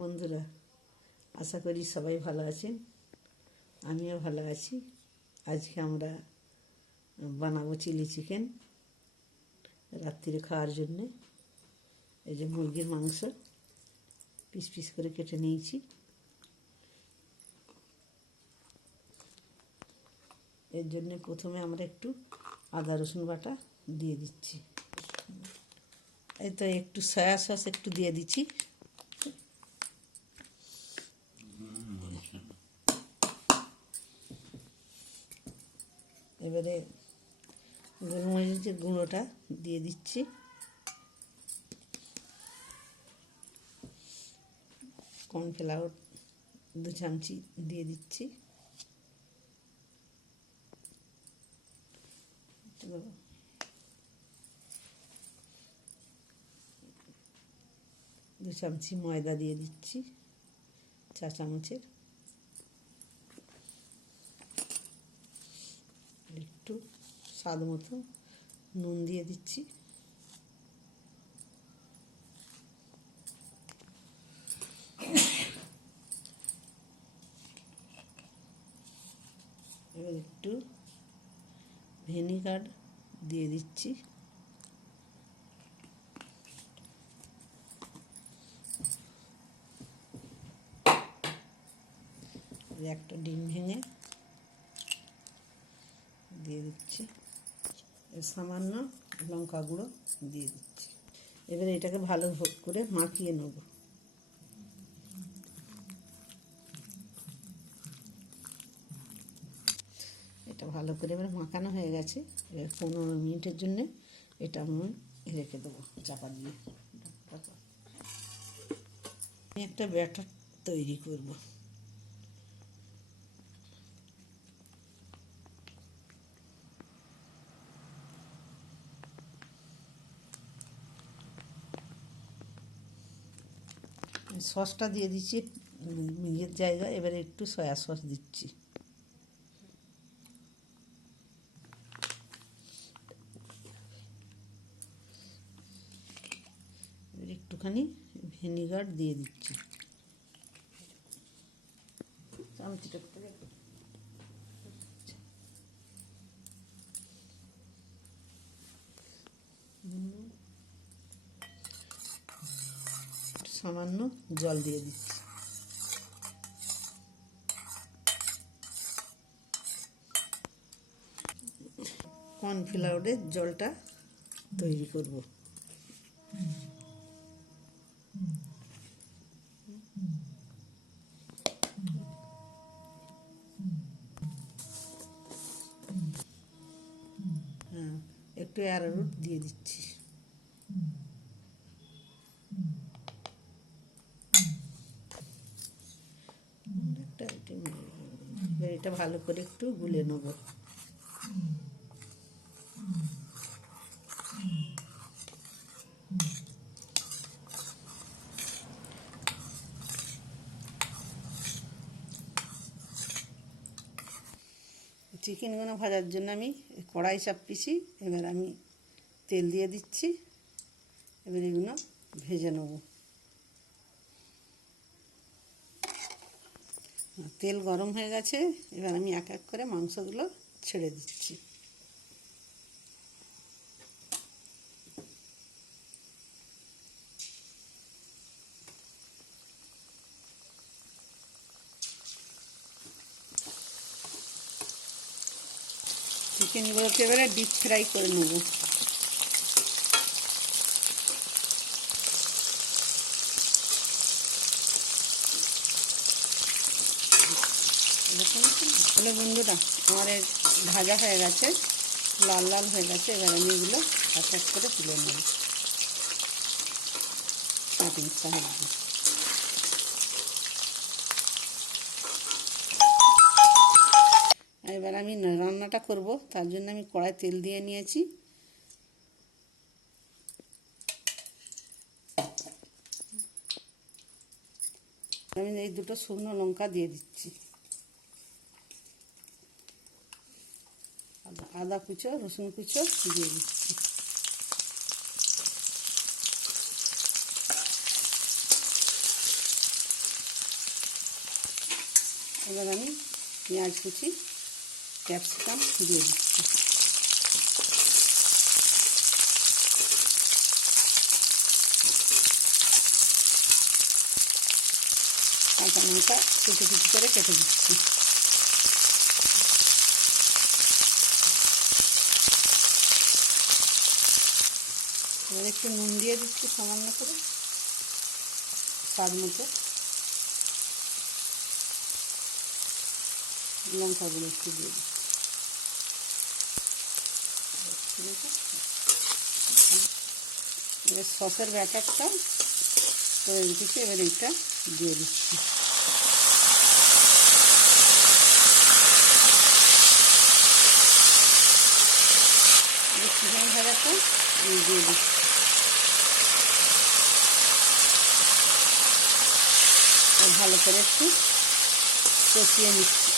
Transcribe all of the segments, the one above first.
বন্ধুরা, আশা করি সবাই ভালো আছেন। আমিও ভালো আছি। আজকে আমরা বানাবো চিলি চিকেন রাত্রিরে খাওয়ার জন্যে। এই যে মুরগির মাংস পিস পিস করে কেটে নিয়েছি। এর জন্যে প্রথমে আমরা একটু আদা রসুন বাটা দিয়ে দিচ্ছি। এই তো একটু সয়া সস একটু দিয়ে দিচ্ছি। এবারে গোলমরিচের গুঁড়োটা দিয়ে দিচ্ছি। কর্নফ্লাওয়ার 2 চামচি দিয়ে দিচ্ছি। দু চামচি ময়দা দিয়ে দিচ্ছি, 4 চামচের। একটু স্বাদ মতো নুন দিয়ে দিচ্ছি। এবার একটু ভিনিগার দিয়ে দিচ্ছি। একটা ডিম ভেঙে দিয়ে দিচ্ছি। সামান্য লঙ্কা গুঁড়ো দিয়ে দিচ্ছি। এবারে এটাকে ভালো করে মাখিয়ে নেব। এটা ভালো করে এবার মাখানো হয়ে গেছে। এবার 15 মিনিটের জন্যে এটা আমি রেখে দেবো চাপা দিয়ে। আমি একটা ব্যাটার তৈরি করব। সসটা দিয়ে দিচ্ছি ইয়ের জায়গায়। এবারে একটু সয়া সস দিচ্ছি। এবার একটুখানি ভিনিগার দিয়ে দিচ্ছি। চামচিটা সামান্য জল দিয়ে দিচ্ছি। কর্নফ্লাওয়ারের জলটা তৈরি করব। একটু অ্যারারুট দিয়ে দিচ্ছি। এটা ভালো করে একটু গুলে নেব। চিকেনগুলো ভাজার জন্য আমি কড়াই চাপিয়েছি। এবার আমি তেল দিয়ে দিচ্ছি। এবার এগুলো ভেজে নেব। তেল গরম হয়ে গেছে। এবার আমি এক এক করে মাংসগুলো ছেড়ে দিচ্ছি। চিকেনগুলোকে এবারে ডিপ ফ্রাই করে নেব। তাহলে বন্ধুরা, আমার ভাজা হয়ে গেছে, লাল লাল হয়ে গেছে। এবার আমি এগুলো এক এক করে তুলে নেব কাটির সাহায্যে। এবার আমি রান্নাটা করব, তার জন্য আমি কড়াই তেল দিয়ে নিয়েছি। আমি এই 2টো শুকনো লঙ্কা দিয়ে দিচ্ছি। আদা কুচো, রসুন কুচো দিয়ে দিচ্ছি। এবার আমি পেঁয়াজ কুচি ক্যাপসিকাম দিয়ে দিচ্ছি। কাঁচা লঙ্কা কুচি কুচি করে কেটে দিচ্ছি। এবার একটু নুন দিয়ে দিচ্ছি সামান্য করে, স্বাদ মতো। লঙ্কাগুলো একটু দিয়ে দিচ্ছি। এবার সসের ব্যাটারটা করে রেখেছি, এবার এইটা দিয়ে দিচ্ছি। চিকেন ভাজাটা দিয়ে দিচ্ছি। ভালো করে একটু কষিয়ে নিচ্ছি।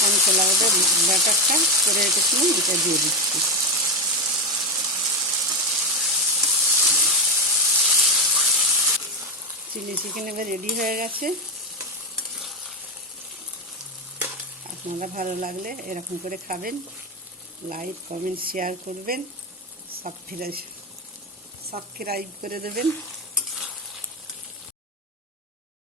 কর্নফ্লাওয়ারের ব্যাটারটা করে রেখেছিলাম, এটা দিয়ে দিচ্ছি। চিলি চিকেন এবার রেডি হয়ে গেছে। আপনারা ভালো লাগলে এরকম করে খাবেন, লাইক কমেন্ট শেয়ার করবেন, সাবস্ক্রাইব করে দেবেন।